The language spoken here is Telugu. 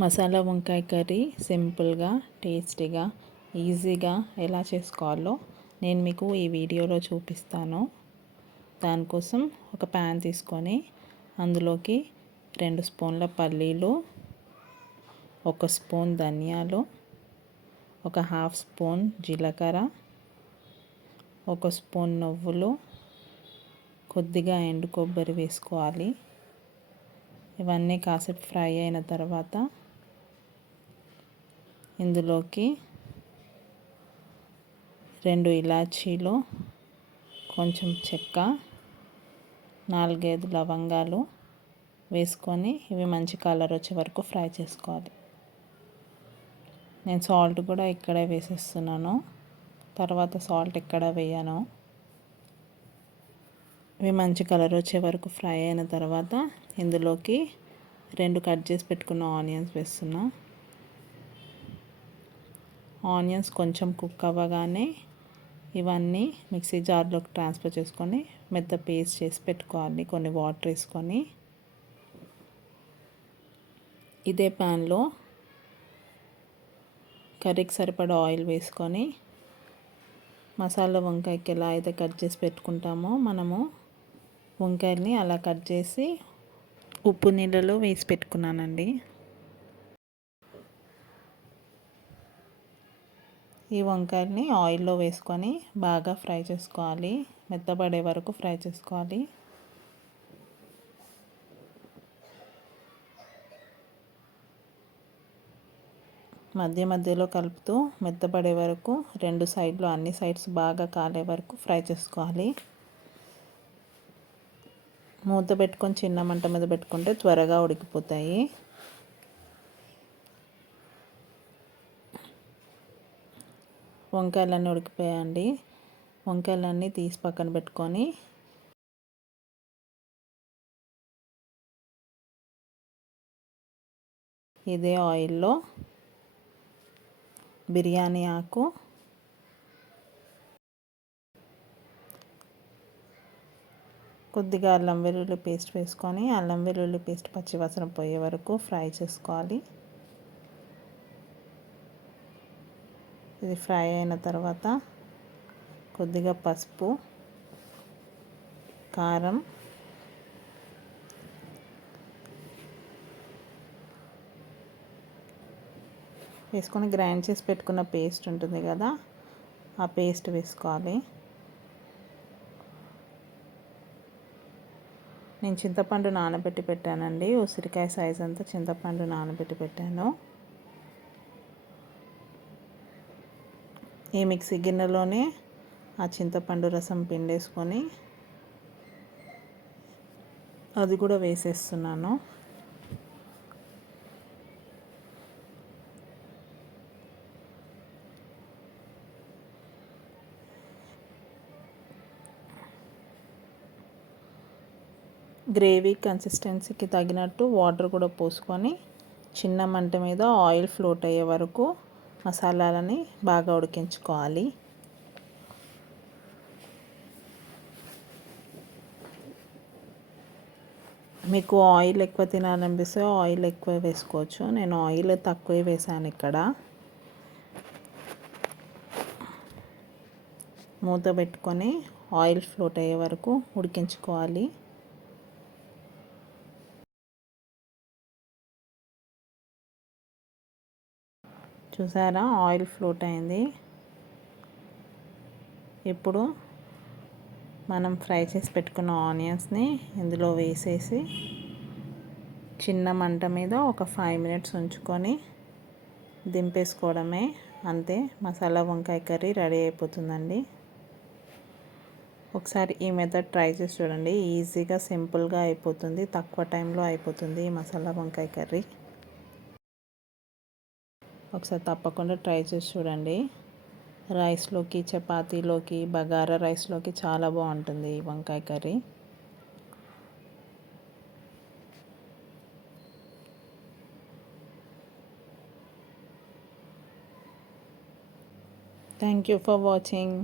మసాలా వంకాయ కర్రీ సింపుల్గా టేస్టీగా ఈజీగా ఎలా చేసుకోవాలో నేను మీకు ఈ వీడియోలో చూపిస్తాను. దానికోసం ఒక ప్యాన్ తీసుకొని అందులోకి రెండు స్పూన్ల పల్లీలు ఒక స్పూన్ ధనియాలు ఒక హాఫ్ స్పూన్ జీలకర్ర ఒక స్పూన్ నువ్వులు కొద్దిగా ఎండు కొబ్బరి వేసుకోవాలి. ఇవన్నీ కాసేపు ఫ్రై అయిన తర్వాత ఇందులోకి రెండు ఇలాచీలు కొంచెం చెక్క నాలుగైదు లవంగాలు వేసుకొని ఇవి మంచి కలర్ వచ్చే వరకు ఫ్రై చేసుకోవాలి. నేను సాల్ట్ కూడా ఇక్కడే వేసేస్తున్నాను. తర్వాత సాల్ట్ ఎక్కడ వేయను. ఇవి మంచి కలర్ వచ్చే వరకు ఫ్రై అయిన తర్వాత ఇందులోకి రెండు కట్ చేసి పెట్టుకున్న ఆనియన్స్ వేస్తున్నా. ఆనియన్స్ కొంచెం కుక్ అవ్వగానే ఇవన్నీ మిక్సీ జార్లోకి ట్రాన్స్ఫర్ చేసుకొని మెత్త పేస్ట్ చేసి పెట్టుకోవాలి. కొన్ని వాటర్ వేసుకొని. ఇదే ప్యాన్లో కర్రీకి సరిపడా ఆయిల్ వేసుకొని మసాలా వంకాయకి ఎలా అయితే కట్ చేసి పెట్టుకుంటామో మనము వంకాయల్ని అలా కట్ చేసి ఉప్పు నీళ్ళలో వేసి పెట్టుకున్నానండి. ఈ వంకాయల్ని ఆయిల్లో వేసుకొని బాగా ఫ్రై చేసుకోవాలి. మెత్తబడే వరకు ఫ్రై చేసుకోవాలి. మధ్య మధ్యలో కలుపుతూ మెత్తబడే వరకు రెండు సైడ్లు అన్ని సైడ్స్ బాగా కాలే వరకు ఫ్రై చేసుకోవాలి. మూత పెట్టుకొని చిన్న మంట మీద పెట్టుకుంటే త్వరగా ఉడికిపోతాయి. వంకాయలన్నీ ఉడికిపోయాయండి. వంకాయలన్నీ తీసి పక్కన పెట్టుకొని ఇదే ఆయిల్లో బిర్యానీ ఆకు కొద్దిగా అల్లం వెల్లుల్లి పేస్ట్ వేసుకొని అల్లం వెల్లుల్లి పేస్ట్ పచ్చివాసన పోయే వరకు ఫ్రై చేసుకోవాలి. ఇది ఫ్రై అయిన తర్వాత కొద్దిగా పసుపు కారం వేసుకొని గ్రైండ్ చేసి పెట్టుకున్న పేస్ట్ ఉంటుంది కదా ఆ పేస్ట్ వేసుకోవాలి. నేను చింతపండు నానబెట్టి పెట్టానండి ఉసిరికాయ సైజ్ అంతా చింతపండు నానబెట్టి పెట్టాను. ఈ మిక్సీ గిన్నెలోనే ఆ చింతపండు రసం పిండేసుకొని అది కూడా వేసేస్తున్నాను. గ్రేవీ కన్సిస్టెన్సీకి తగినట్టు వాటర్ కూడా పోసుకొని చిన్న మంట మీద ఆయిల్ ఫ్లోట్ అయ్యే వరకు మసాలాలని బాగా ఉడికించుకోవాలి. మీకు ఆయిల్ ఎక్కువ తినాలనిపిస్తే ఆయిల్ ఎక్కువ వేసుకోవచ్చు. నేను ఆయిల్ తక్కువ వేసాను ఇక్కడ. మూత పెట్టుకొని ఆయిల్ ఫ్లోట్ అయ్యే వరకు ఉడికించుకోవాలి. చూసారా? ఆయిల్ ఫ్లోట్ అయింది. ఇప్పుడు మనం ఫ్రై చేసి పెట్టుకున్న ఆనియన్స్ని ఇందులో వేసేసి చిన్న మంట మీద ఒక ఫైవ్ మినిట్స్ ఉంచుకొని దింపేసుకోవడమే. అంతే మసాలా వంకాయ కర్రీ రెడీ అయిపోతుందండి. ఒకసారి ఈ మెథడ్ ట్రై చేసి చూడండి. ఈజీగా సింపుల్గా అయిపోతుంది తక్కువ టైంలో అయిపోతుంది ఈ మసాలా వంకాయ కర్రీ. ఒకసారి తప్పకుండా ట్రై చేసి చూడండి. రైస్లోకి చపాతీలోకి బగారా రైస్లోకి చాలా బాగుంటుంది ఈ వంకాయ curry. Thank you for watching